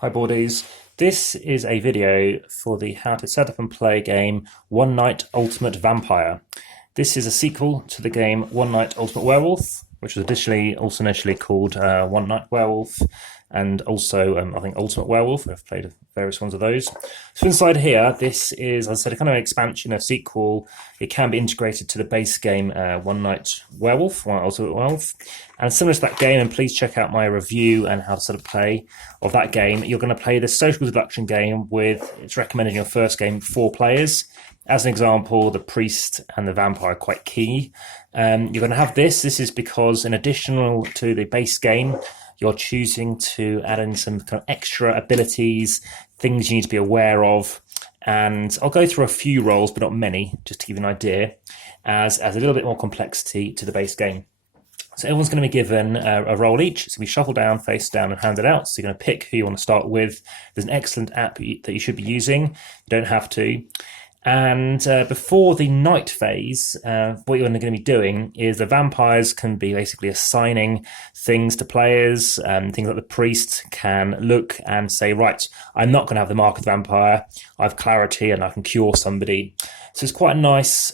Hi boardies, this is a video for the how to set up and play game One Night Ultimate Vampire. This is a sequel to the game One Night Ultimate Werewolf, which was also initially called One Night Werewolf, and also I think Ultimate Werewolf. I've played various ones of those. So inside here, this is, as I said, a kind of expansion, a sequel. It can be integrated to the base game One Night Werewolf, One Night Ultimate Werewolf. And similar to that game, and please check out my review and how to sort of play of that game, you're going to play the social deduction game with, it's recommended in your first game, 4 players. As an example, the priest and the vampire are quite key. You're going to have this. This is because in addition to the base game, you're choosing to add in some kind of extra abilities, things you need to be aware of. And I'll go through a few roles, but not many, just to give you an idea, as a little bit more complexity to the base game. So everyone's going to be given a role each. So we shuffle down, face down, and hand it out. So you're going to pick who you want to start with. There's an excellent app that you should be using. You don't have to. And before the night phase, what you're going to be doing is the vampires can be basically assigning things to players, things like the priest can look and say, right, I'm not going to have the mark of the vampire, I have clarity and I can cure somebody. So it's quite a nice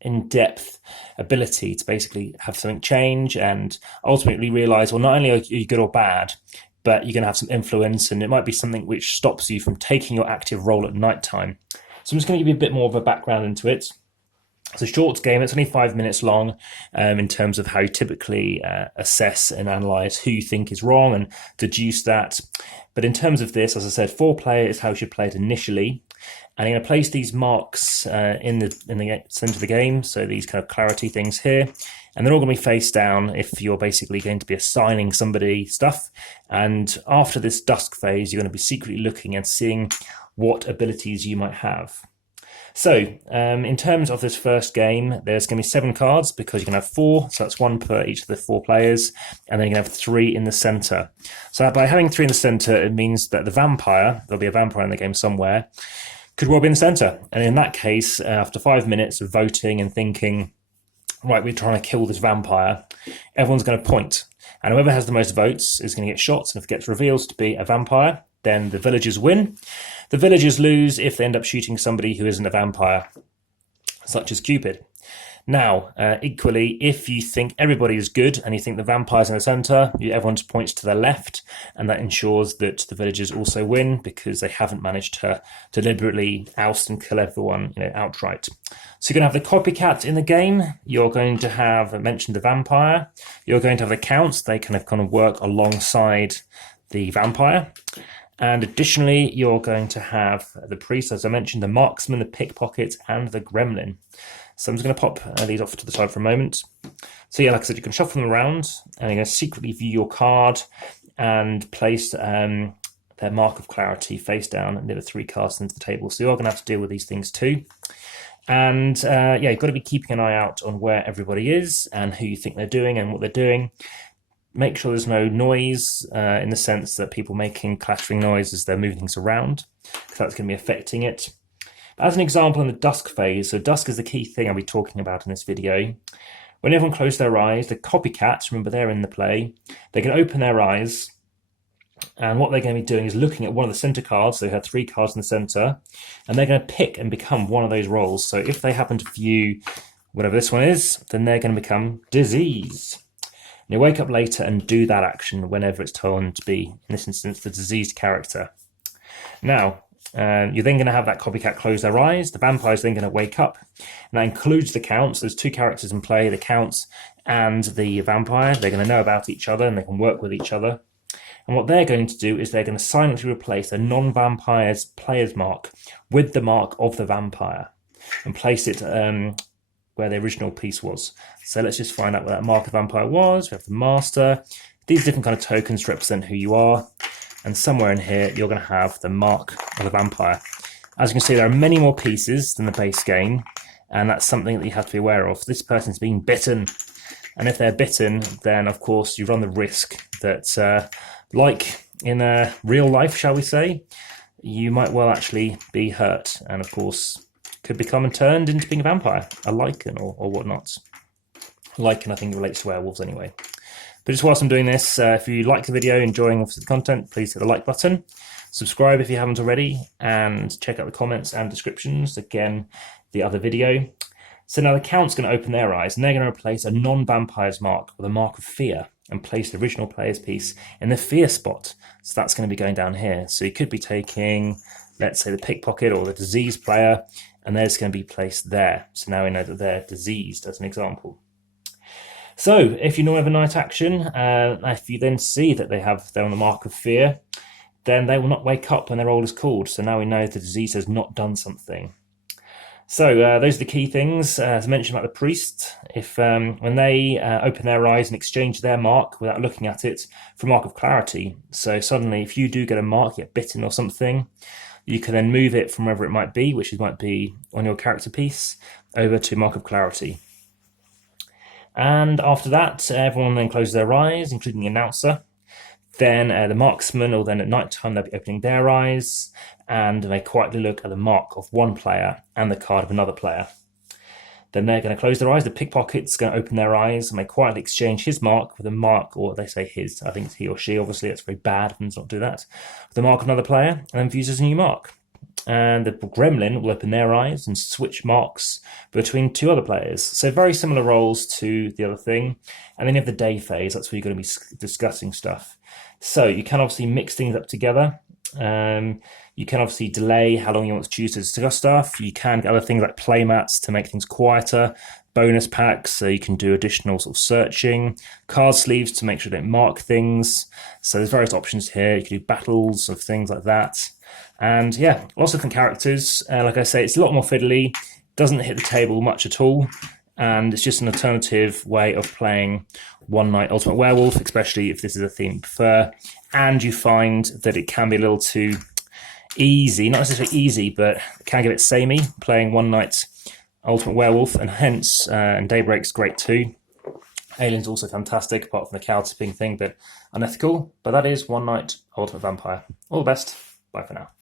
in-depth ability to basically have something change and ultimately realize, well, not only are you good or bad, but you're going to have some influence, and it might be something which stops you from taking your active role at night time. So I'm just going to give you a bit more of a background into it. It's a short game. It's only 5 minutes long in terms of how you typically assess and analyze who you think is wrong and deduce that. But in terms of this, as I said, 4-player is how you should play it initially. And you're going to place these marks in the center of the game. So these kind of clarity things here. And they're all going to be face down if you're basically going to be assigning somebody stuff. And after this dusk phase, you're going to be secretly looking and seeing what abilities you might have. So in terms of this first game, there's going to be 7 cards because you can have 4, so that's 1 per each of the 4 players, and then you can have 3 in the center. So by having 3 in the center, it means that the vampire, there'll be a vampire in the game somewhere, could well be in the center. And in that case, after 5 minutes of voting and thinking, right, we're trying to kill this vampire, everyone's going to point. And whoever has the most votes is going to get shot, and if it gets revealed to be a vampire, then the villagers win. The villagers lose if they end up shooting somebody who isn't a vampire, such as Cupid. Now, equally, if you think everybody is good and you think the vampire's in the center, everyone just points to the left, and that ensures that the villagers also win because they haven't managed to deliberately oust and kill everyone, outright. So you're going to have the copycat in the game. You're going to have, I mentioned the vampire. You're going to have the counts. They kind of work alongside the vampire. And additionally, you're going to have the priest, as I mentioned, the marksman, the pickpocket, and the gremlin. So I'm just going to pop these off to the side for a moment. So yeah, like I said, you can shuffle them around, and you're going to secretly view your card and place their mark of clarity face down near the 3 cards into the table. So you're going to have to deal with these things too. And yeah, you've got to be keeping an eye out on where everybody is and who you think they're doing and what they're doing. Make sure there's no noise in the sense that people making clattering noise as they're moving things around, because that's going to be affecting it. As an example, in the dusk phase, so dusk is the key thing I'll be talking about in this video. When everyone closes their eyes, the copycats, remember they're in the play, they can open their eyes, and what they're going to be doing is looking at one of the center cards. So they have 3 cards in the center, and they're going to pick and become one of those roles. So if they happen to view whatever this one is, then they're going to become disease. And you wake up later and do that action whenever it's told to be, in this instance, the diseased character. Now, you're then going to have that copycat close their eyes. The vampire's then going to wake up. And that includes the counts. There's 2 characters in play, the counts and the vampire. They're going to know about each other and they can work with each other. And what they're going to do is they're going to silently replace a non-vampire's player's mark with the mark of the vampire and place it where the original piece was. So let's just find out where that mark of vampire was. We have the master. These different kind of tokens represent who you are. And somewhere in here, you're going to have the mark of the vampire. As you can see, there are many more pieces than the base game. And that's something that you have to be aware of. This person's being bitten. And if they're bitten, then of course you run the risk that, like in real life, shall we say, you might well actually be hurt. And of course, could become and turned into being a vampire, a lichen or whatnot. Lichen, I think, relates to werewolves anyway. But just whilst I'm doing this, if you like the video, enjoying obviously the content, please hit the like button. Subscribe if you haven't already, and check out the comments and descriptions, again, the other video. So now the Count's going to open their eyes, and they're going to replace a non-vampire's mark with a mark of fear, and place the original player's piece in the fear spot. So that's going to be going down here. So you could be taking, let's say, the pickpocket or the diseased player, and they're just going to be placed there. So now we know that they're diseased, as an example. So if you know overnight action, if you then see that they're on the mark of fear, then they will not wake up when their roll is called. So now we know the disease has not done something. So those are the key things. As I mentioned about the priest, if when they open their eyes and exchange their mark without looking at it for a mark of clarity. So suddenly, if you do get a mark, get bitten or something, you can then move it from wherever it might be, which might be on your character piece, over to mark of clarity. And after that, everyone then closes their eyes, including the announcer. Then the marksman, or then at night time, they'll be opening their eyes, and they quietly look at the mark of one player and the card of another player. Then they're going to close their eyes. The pickpocket's going to open their eyes, and they quietly exchange his mark with a mark, or they say his, I think it's he or she, obviously, it's very bad of them to not do that, with the mark of another player, and then uses a new mark. And the gremlin will open their eyes and switch marks between two other players. So very similar roles to the other thing. And then you have the day phase. That's where you're going to be discussing stuff. So you can obviously mix things up together. You can obviously delay how long you want to choose to discuss stuff. You can get other things like playmats to make things quieter, bonus packs so you can do additional sort of searching, card sleeves to make sure they don't mark things. So there's various options here. You can do battles of things like that. And yeah, lots of different characters. Like I say, it's a lot more fiddly, doesn't hit the table much at all, and it's just an alternative way of playing One Night Ultimate Werewolf, especially if this is a theme you prefer, and you find that it can be a little too easy, not necessarily easy, but it can get a bit samey playing One Night Ultimate Werewolf, and hence, and Daybreak's great too. Alien's also fantastic, apart from the cow tipping thing, but unethical. But that is One Night Ultimate Vampire. All the best. Bye for now.